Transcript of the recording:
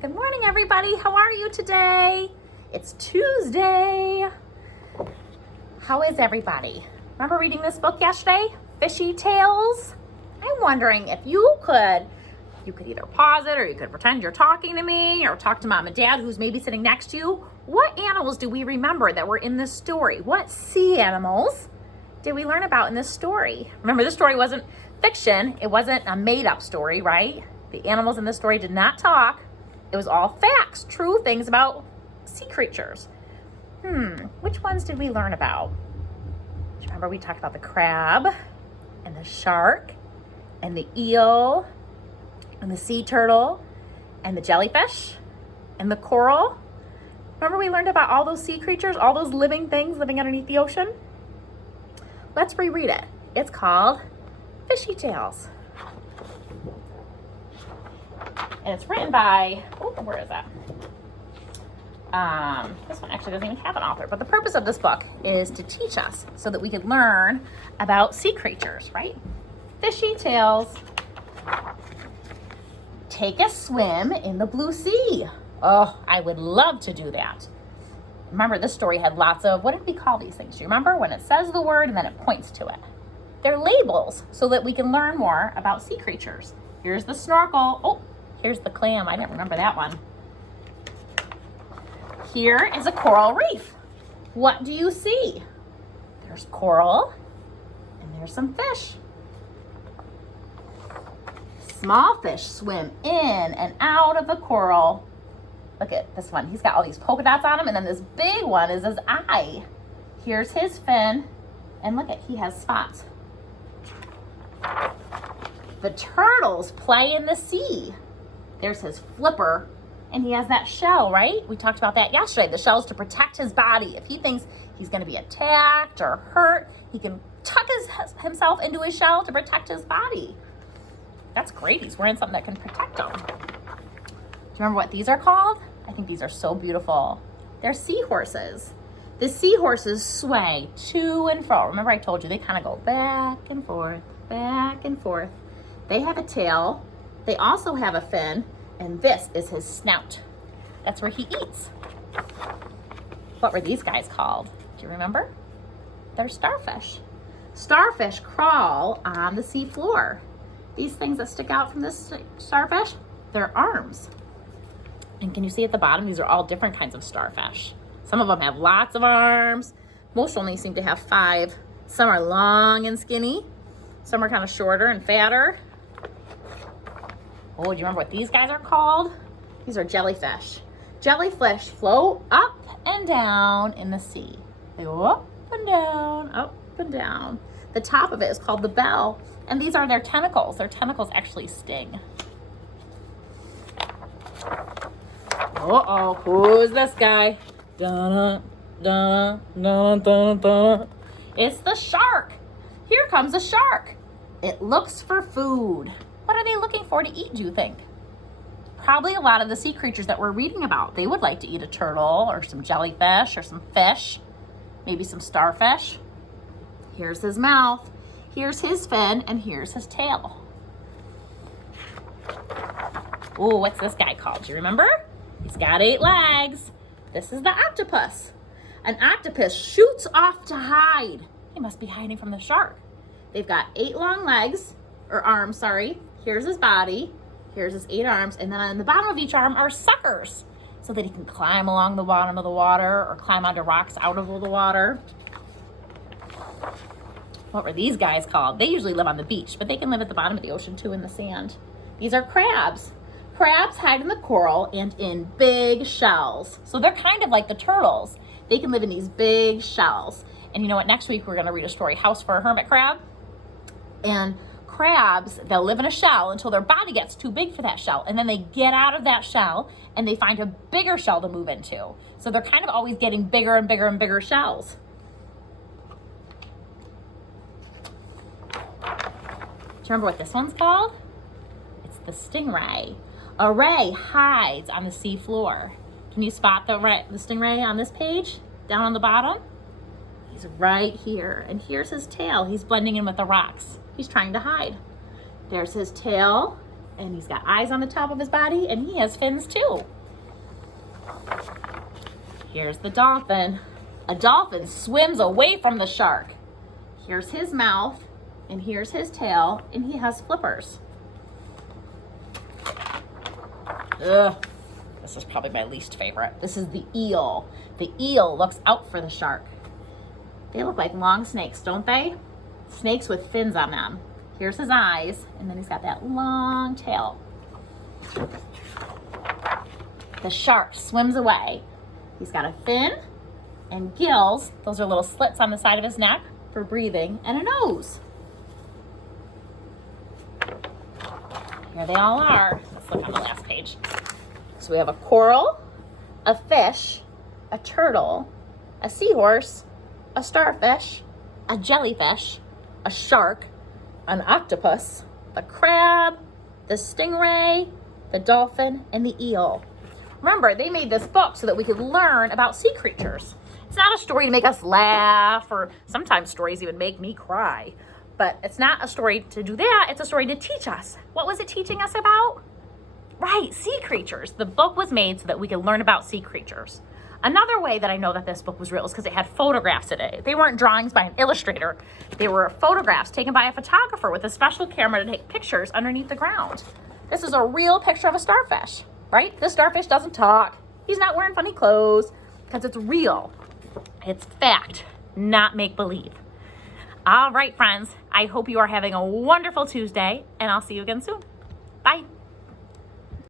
Good morning, everybody. How are you today? It's Tuesday. How is everybody? Remember reading this book yesterday, Fishy Tales? I'm wondering if you could either pause it or you could pretend you're talking to me or talk to mom and dad who's maybe sitting next to you. What animals do we remember that were in this story? What sea animals did we learn about in this story? Remember, this story wasn't fiction. It wasn't a made-up story, right? The animals in this story did not talk. It was all facts, true things about sea creatures. Which ones did we learn about? Do you remember we talked about the crab and the shark and the eel and the sea turtle and the jellyfish and the coral? Remember we learned about all those sea creatures, all those living things living underneath the ocean? Let's reread it. It's called Fishy Tales. And it's written by, where is that? This one actually doesn't even have an author, but the purpose of this book is to teach us so that we could learn about sea creatures, right? Fishy Tales. Take a swim in the blue sea. Oh, I would love to do that. Remember, this story had lots of, what did we call these things? Do you remember? When it says the word and then it points to it. They're labels so that we can learn more about sea creatures. Here's the snorkel. Oh, here's the clam. I didn't remember that one. Here is a coral reef. What do you see? There's coral and there's some fish. Small fish swim in and out of the coral. Look at this one. He's got all these polka dots on him, and then this big one is his eye. Here's his fin, and look at, he has spots. The turtles play in the sea. There's his flipper, and he has that shell, right? We talked about that yesterday. The shell's to protect his body. If he thinks he's going to be attacked or hurt, he can tuck himself into his shell to protect his body. That's great. He's wearing something that can protect him. Do you remember what these are called? I think these are so beautiful. They're seahorses. The seahorses sway to and fro. Remember I told you they kind of go back and forth, back and forth. They have a tail. They also have a fin, and this is his snout. That's where he eats. What were these guys called? Do you remember? They're starfish. Starfish crawl on the sea floor. These things that stick out from this starfish, they're arms. And can you see at the bottom, these are all different kinds of starfish. Some of them have lots of arms. Most only seem to have 5. Some are long and skinny. Some are kind of shorter and fatter. Oh, do you remember what these guys are called? These are jellyfish. Jellyfish float up and down in the sea. They go up and down, up and down. The top of it is called the bell, and these are their tentacles. Their tentacles actually sting. Uh-oh, who's this guy? Dun, dun, dun, dun, dun. It's the shark. Here comes a shark. It looks for food. What are they looking for to eat, do you think? Probably a lot of the sea creatures that we're reading about. They would like to eat a turtle or some jellyfish or some fish, maybe some starfish. Here's his mouth. Here's his fin, and here's his tail. Oh, what's this guy called? Do you remember? He's got 8 legs. This is the octopus. An octopus shoots off to hide. He must be hiding from the shark. They've got 8 long legs, or arms, sorry. Here's his body. Here's his 8 arms. And then on the bottom of each arm are suckers so that he can climb along the bottom of the water or climb onto rocks out of the water. What were these guys called? They usually live on the beach, but they can live at the bottom of the ocean too in the sand. These are crabs. Crabs hide in the coral and in big shells. So they're kind of like the turtles. They can live in these big shells. And you know what? Next week we're going to read a story, House for a Hermit Crab. And crabs, they'll live in a shell until their body gets too big for that shell. And then they get out of that shell and they find a bigger shell to move into. So they're kind of always getting bigger and bigger and bigger shells. Do you remember what this one's called? It's the stingray. A ray hides on the sea floor. Can you spot the stingray on this page, down on the bottom? He's right here, and here's his tail. He's blending in with the rocks. He's trying to hide. There's his tail, And he's got eyes on the top of his body, and he has fins too. Here's the dolphin. A dolphin swims away from the shark. Here's his mouth, and here's his tail, and he has flippers. Ugh, this is probably my least favorite. This is the eel. The eel looks out for the shark. They look like long snakes, don't they? Snakes with fins on them. Here's his eyes, and then he's got that long tail. The shark swims away. He's got a fin and gills. Those are little slits on the side of his neck for breathing, and a nose. Here they all are. Let's look on the last page. So we have a coral, a fish, a turtle, a seahorse, a starfish, a jellyfish, a shark, an octopus, the crab, the stingray, the dolphin, and the eel. Remember, they made this book so that we could learn about sea creatures. It's not a story to make us laugh, or sometimes stories even make me cry. But it's not a story to do that. It's a story to teach us. What was it teaching us about? Right, sea creatures. The book was made so that we could learn about sea creatures. Another way that I know that this book was real is because it had photographs in it. They weren't drawings by an illustrator. They were photographs taken by a photographer with a special camera to take pictures underneath the ground. This is a real picture of a starfish, right? This starfish doesn't talk. He's not wearing funny clothes because it's real. It's fact, not make-believe. All right, friends, I hope you are having a wonderful Tuesday, and I'll see you again soon. Bye.